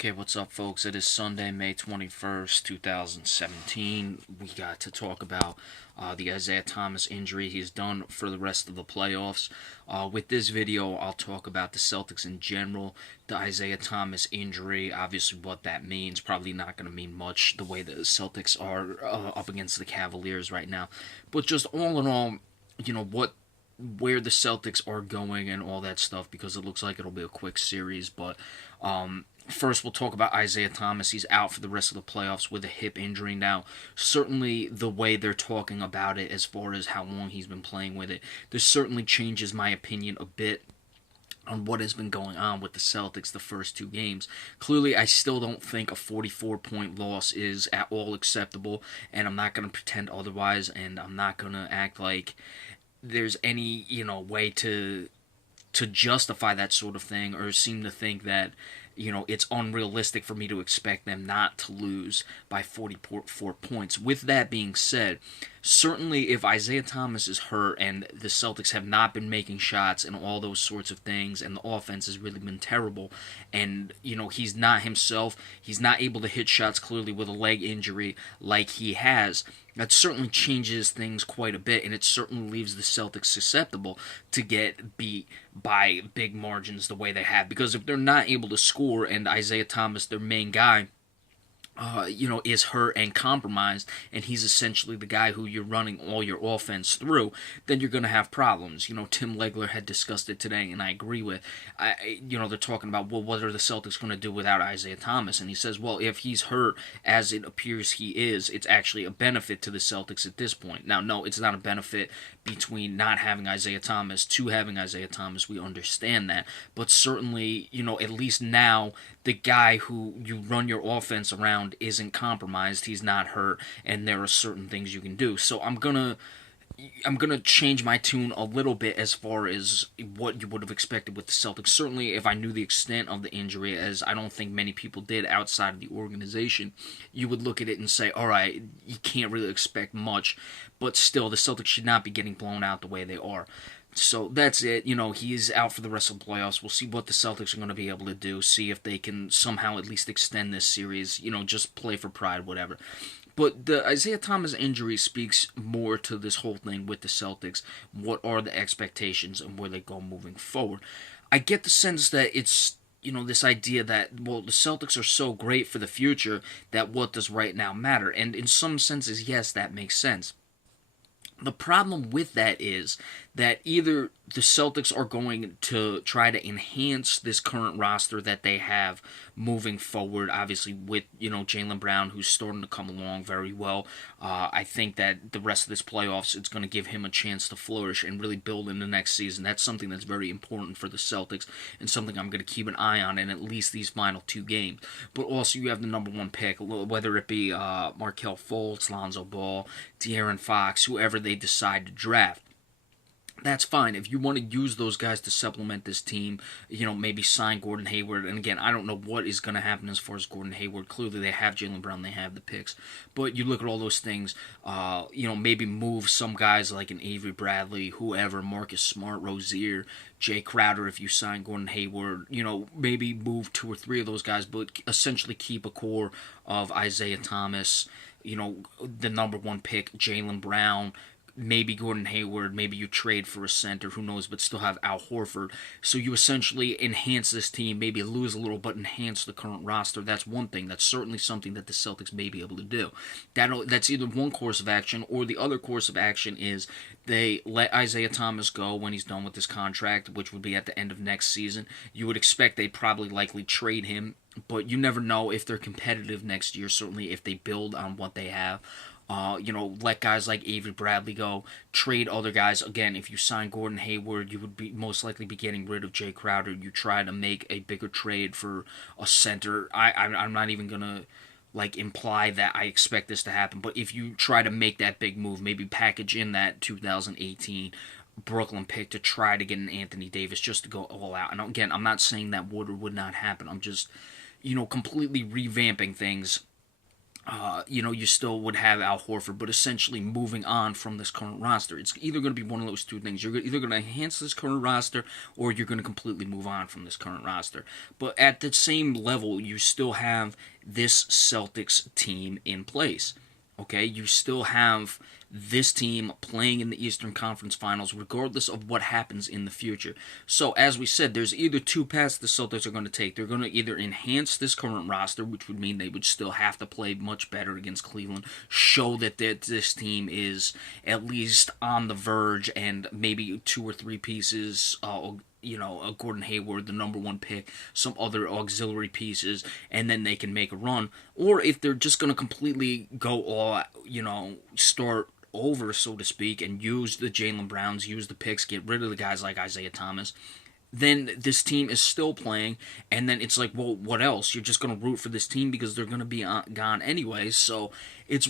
Okay, what's up, folks? It is Sunday, May 21st, 2017. We got to talk about the Isaiah Thomas injury. He's done for the rest of the playoffs. With this video, I'll talk about the Celtics in general, the Isaiah Thomas injury, obviously what that means. Probably not going to mean much the way the Celtics are up against the Cavaliers right now. But just all in all, where the Celtics are going and all that stuff, because it looks like it'll be a quick series. But first, we'll talk about Isaiah Thomas. He's out for the rest of the playoffs with a hip injury. Now, certainly the way they're talking about it as far as how long he's been playing with it, this certainly changes my opinion a bit on what has been going on with the Celtics the first two games. Clearly, I still don't think a 44-point loss is at all acceptable, and I'm not going to pretend otherwise, and I'm not going to act like there's any, way to justify that sort of thing, or seem to think that it's unrealistic for me to expect them not to lose by 44 points. With that being said, certainly if Isaiah Thomas is hurt and the Celtics have not been making shots and all those sorts of things, and the offense has really been terrible, and he's not himself, he's not able to hit shots clearly with a leg injury like he has, that certainly changes things quite a bit, and it certainly leaves the Celtics susceptible to get beat by big margins the way they have. Because if they're not able to score and Isaiah Thomas, their main guy, is hurt and compromised, and he's essentially the guy who you're running all your offense through, then you're going to have problems. Tim Legler had discussed it today, and I agree with. They're talking about, well, what are the Celtics going to do without Isaiah Thomas? And he says, well, if he's hurt, as it appears he is, it's actually a benefit to the Celtics at this point. Now, no, it's not a benefit between not having Isaiah Thomas to having Isaiah Thomas. We understand that. But certainly, at least now, the guy who you run your offense around isn't compromised, he's not hurt, and there are certain things you can do. So I'm gonna change my tune a little bit as far as what you would have expected with the Celtics. Certainly, if I knew the extent of the injury, as I don't think many people did outside of the organization, you would look at it and say, all right, you can't really expect much, but still, the Celtics should not be getting blown out the way they are. So that's it. He is out for the rest of the playoffs. We'll see what the Celtics are going to be able to do. See if they can somehow at least extend this series. Just play for pride, whatever. But the Isaiah Thomas injury speaks more to this whole thing with the Celtics. What are the expectations and where they go moving forward? I get the sense that it's this idea that, well, the Celtics are so great for the future that what does right now matter? And in some senses, yes, that makes sense. The problem with that is that either the Celtics are going to try to enhance this current roster that they have moving forward, obviously with, Jalen Brown, who's starting to come along very well. I think that the rest of this playoffs, it's going to give him a chance to flourish and really build in the next season. That's something that's very important for the Celtics and something I'm going to keep an eye on in at least these final two games. But also you have the number one pick, whether it be Markelle Fultz, Lonzo Ball, De'Aaron Fox, whoever they decide to draft. That's fine. If you want to use those guys to supplement this team, maybe sign Gordon Hayward. And again, I don't know what is going to happen as far as Gordon Hayward. Clearly, they have Jalen Brown. They have the picks. But you look at all those things, maybe move some guys like an Avery Bradley, whoever, Marcus Smart, Rozier, Jay Crowder if you sign Gordon Hayward. Maybe move two or three of those guys, but essentially keep a core of Isaiah Thomas, the number one pick, Jalen Brown, maybe Gordon Hayward, maybe you trade for a center, who knows, but still have Al Horford. So you essentially enhance this team, maybe lose a little, but enhance the current roster. That's one thing. That's certainly something that the Celtics may be able to do. That's either one course of action, or the other course of action is they let Isaiah Thomas go when he's done with his contract, which would be at the end of next season. You would expect they'd probably likely trade him, but you never know if they're competitive next year, certainly if they build on what they have. Let guys like Avery Bradley go, trade other guys. Again, if you sign Gordon Hayward, you would be most likely be getting rid of Jay Crowder. You try to make a bigger trade for a center. I'm not even going to imply that I expect this to happen, but if you try to make that big move, maybe package in that 2018 Brooklyn pick to try to get an Anthony Davis just to go all out. And again, I'm not saying that would or would not happen. I'm just, completely revamping things you still would have Al Horford, but essentially moving on from this current roster. It's either going to be one of those two things. You're either going to enhance this current roster, or you're going to completely move on from this current roster. But at the same level, you still have this Celtics team in place. Okay, you still have this team playing in the Eastern Conference Finals regardless of what happens in the future. So, as we said, there's either two paths the Celtics are going to take. They're going to either enhance this current roster, which would mean they would still have to play much better against Cleveland, show that this team is at least on the verge, and maybe two or three pieces, a Gordon Hayward, the number one pick, some other auxiliary pieces, and then they can make a run. Or if they're just going to completely go all, start over, so to speak, and use the Jalen Browns, use the picks, get rid of the guys like Isaiah Thomas, then this team is still playing, and then it's like, well, what else? You're just going to root for this team because they're going to be gone anyway, so it's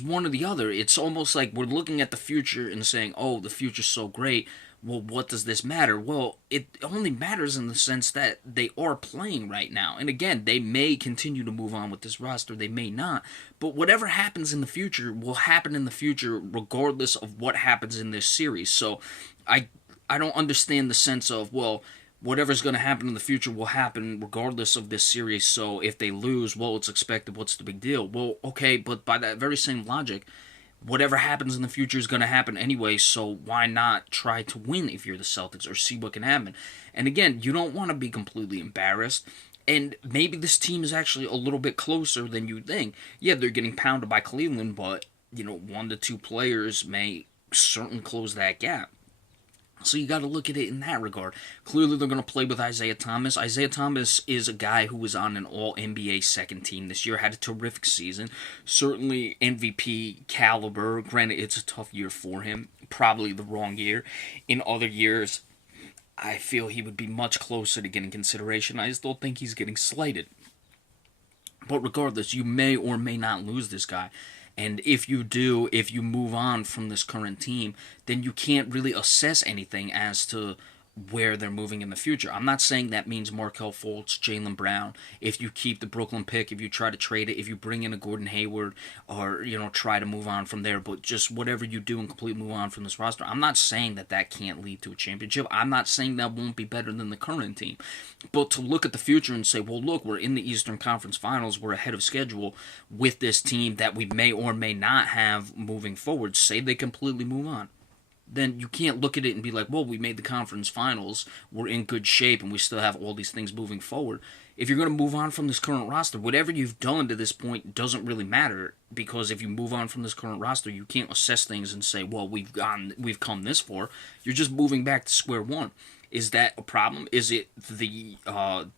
one or the other. It's almost like we're looking at the future and saying, oh, the future's so great. Well, what does this matter? Well, it only matters in the sense that they are playing right now. And again, they may continue to move on with this roster. They may not. But whatever happens in the future will happen in the future regardless of what happens in this series. So I don't understand the sense of, well, whatever's going to happen in the future will happen regardless of this series. So if they lose, well, it's expected. What's the big deal? Well, okay, but by that very same logic, whatever happens in the future is going to happen anyway, so why not try to win if you're the Celtics or see what can happen? And again, you don't want to be completely embarrassed, and maybe this team is actually a little bit closer than you think. Yeah, they're getting pounded by Cleveland, but, one to two players may certainly close that gap. So you got to look at it in that regard. Clearly, they're going to play with Isaiah Thomas. Isaiah Thomas is a guy who was on an All-NBA second team this year, had a terrific season. Certainly MVP caliber. Granted, it's a tough year for him. Probably the wrong year. In other years, I feel he would be much closer to getting consideration. I still think he's getting slighted. But regardless, you may or may not lose this guy. And if you do, if you move on from this current team, then you can't really assess anything as to where they're moving in the future. I'm not saying that means Markelle Fultz, Jalen Brown. If you keep the Brooklyn pick, if you try to trade it, if you bring in a Gordon Hayward, or try to move on from there, but just whatever you do and completely move on from this roster. I'm not saying that can't lead to a championship. I'm not saying that won't be better than the current team. But to look at the future and say, well, look, we're in the Eastern Conference Finals, we're ahead of schedule with this team that we may or may not have moving forward. Say they completely move on, then you can't look at it and be like, well, we made the conference finals, we're in good shape, and we still have all these things moving forward. If you're going to move on from this current roster, whatever you've done to this point doesn't really matter, because if you move on from this current roster, you can't assess things and say, well, we've come this far. You're just moving back to square one. Is that a problem? Is it the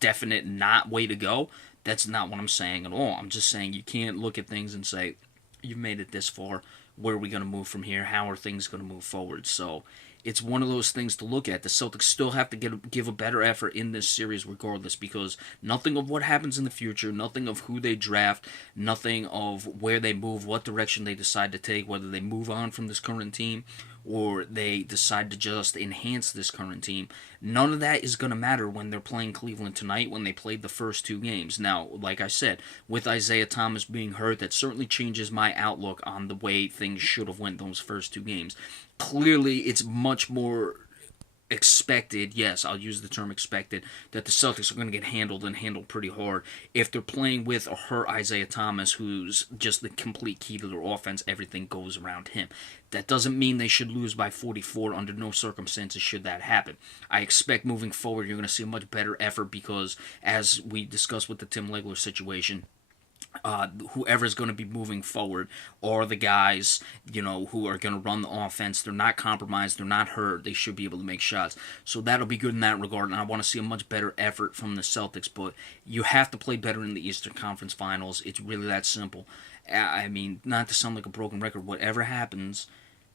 definite not way to go? That's not what I'm saying at all. I'm just saying you can't look at things and say, you've made it this far. Where are we going to move from here? How are things going to move forward? So it's one of those things to look at. The Celtics still have to give a better effort in this series regardless, because nothing of what happens in the future, nothing of who they draft, nothing of where they move, what direction they decide to take, whether they move on from this current team or they decide to just enhance this current team. None of that is going to matter when they're playing Cleveland tonight, when they played the first two games. Now, like I said, with Isaiah Thomas being hurt, that certainly changes my outlook on the way things should have went those first two games. Clearly, it's much more expected, yes, I'll use the term expected, that the Celtics are going to get handled and handled pretty hard. If they're playing with or hurt Isaiah Thomas, who's just the complete key to their offense, everything goes around him. That doesn't mean they should lose by 44. Under no circumstances should that happen. I expect moving forward you're going to see a much better effort because, as we discussed with the Tim Legler situation, whoever's going to be moving forward are the guys, who are going to run the offense. They're not compromised. They're not hurt. They should be able to make shots. So that'll be good in that regard, and I want to see a much better effort from the Celtics. But you have to play better in the Eastern Conference Finals. It's really that simple. I mean, not to sound like a broken record, whatever happens,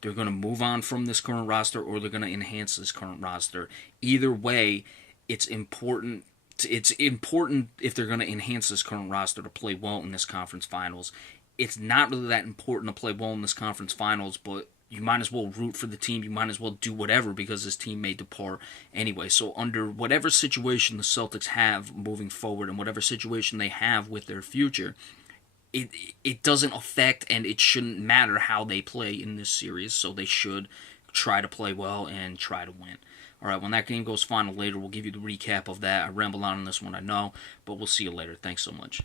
they're going to move on from this current roster or they're going to enhance this current roster. Either way, it's important if they're going to enhance this current roster to play well in this conference finals. It's not really that important to play well in this conference finals, but you might as well root for the team. You might as well do whatever because this team may depart anyway. So under whatever situation the Celtics have moving forward and whatever situation they have with their future, it doesn't affect and it shouldn't matter how they play in this series. So they should try to play well and try to win. All right, when that game goes final later, we'll give you the recap of that. I rambled on this one, I know, but we'll see you later. Thanks so much.